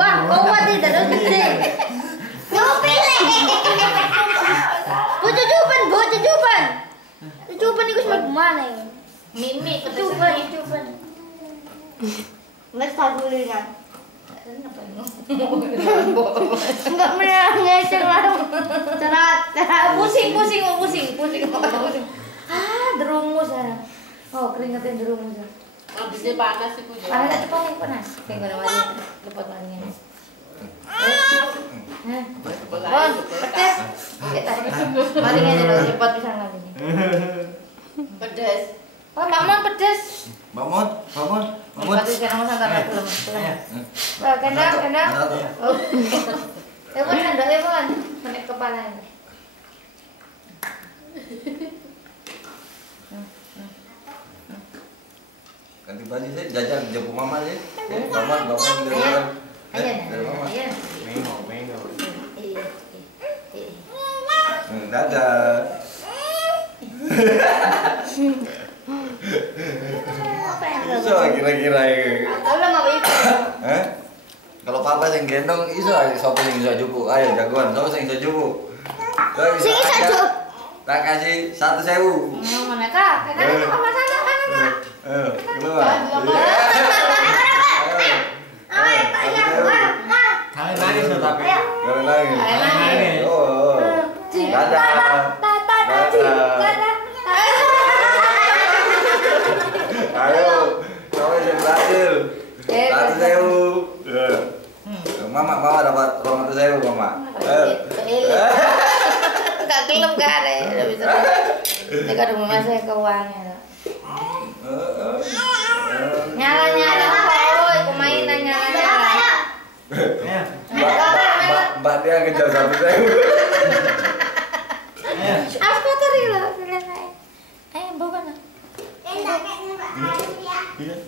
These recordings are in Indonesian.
Wah, kuat iki dados gede. Nyupile. Cucupan, Bu, cucupan. Cucupan iku sampe mana ya? Mimi cucupan. Wes tagulingan. Enggak ngeceng lah. Pusing. Ah, derumus ya. Oh, keringetan derumus. Habisnya panas iku ya. Panas. Kayak ngono wae. Cepet maninya. Pedes. Mari ngene lho, cepet pisan lagi. Pedes. Oh, Mbak Mon pedes. Mbak Mon. Pati sekarang santai belum. Wah, kendang. Oh. Mon sendoknya Mon, menek kepalanya. Ganti baju saya jajan jemput mama sih. Mama jajan. Dari mama. Mengo. Dadah. Iso kira-kira iki. Kalau mau itu. Kalau papa yang gendong iso aja sapa sing iso jupu. Ayo jagoan, sapa sing iso jupu? Sing iso jupu. Tak kasih 1.000. Mana Kak? Kan itu apa sana kan? Keluar. Kalian nangis loh tapi. Kalian nangis. Oh. Dadah. Ayo, kamu yang berhasil. 1.000. Mama dapat 200.000 mama. Gak kelem gak ada. Ini kan rumah saya keuangan. Nyala, boy, pemainan nyala. Mbak dia ngejar 1.000. Aku kotor loh, selesai. Ayo bawa mana? Iya.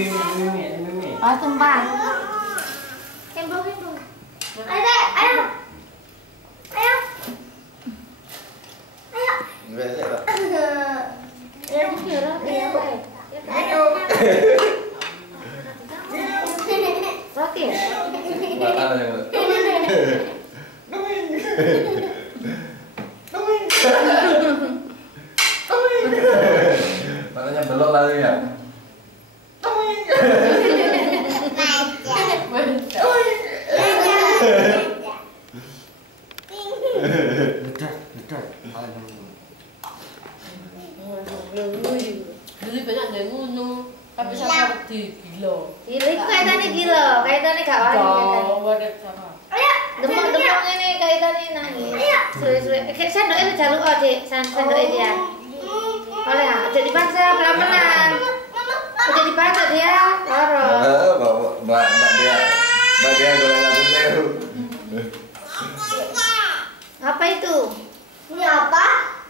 Mimi. Oh, tumpah. Hembo. Ayo. Biasa Pak. Roti ya? Makanan yang makanya belok lagi ya. Dulu banyak yang ngono, tapi sama di gila. Itu kaitannya gila, kaitannya gak wani. Demok-demok ini kaitannya nangis. Suwe-suwe. Sendoknya jaluk Dik, sendoknya dia. Oleh aja dipaksa pelan-pelan. Udah dipaksa dia, loro. Mbak dia goreng labu seru. Apa itu? Ini apa?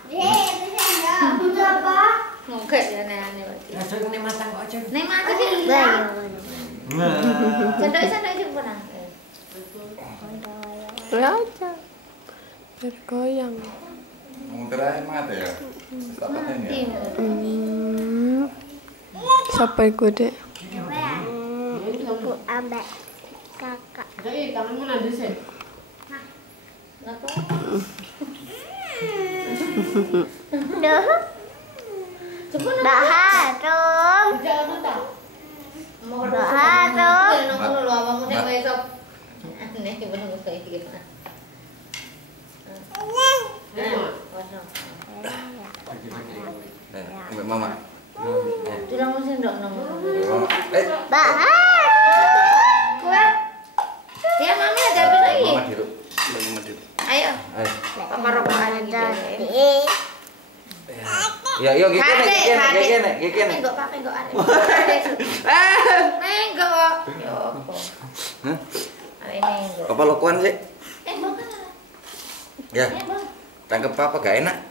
Ini apa? Enggak ya aneh-aneh berarti. Masuk nih matang kok aja. Nek mata sih. Sendok itu pernah. Ya aja. Biar goyang. Mungkin mata ya. Sapatnya ya. Siapa itu dek? Ibu ambek kakak. Jadi tanganmu nanti sih. Kenapa? Duh. Mbak Harum. Jangan tak. Mau Mbak Harum. nongol lu awakmu nek besok. Aneh bener kayak gitu. Mbak Mama. Bilang mesti ndok nongol. Mbak Harum. Kuat. Ya mami ada apa lagi? Mama diru. Mama diru. Ayo. Ayo. Papa rokokan lagi. Ya, yuk gini. Enggak pakai enggak ada. Enggak. Yo. Hah? Ini enggak. Apa lokuan sih? Bukan. Ya. Tangkap apa gak enak?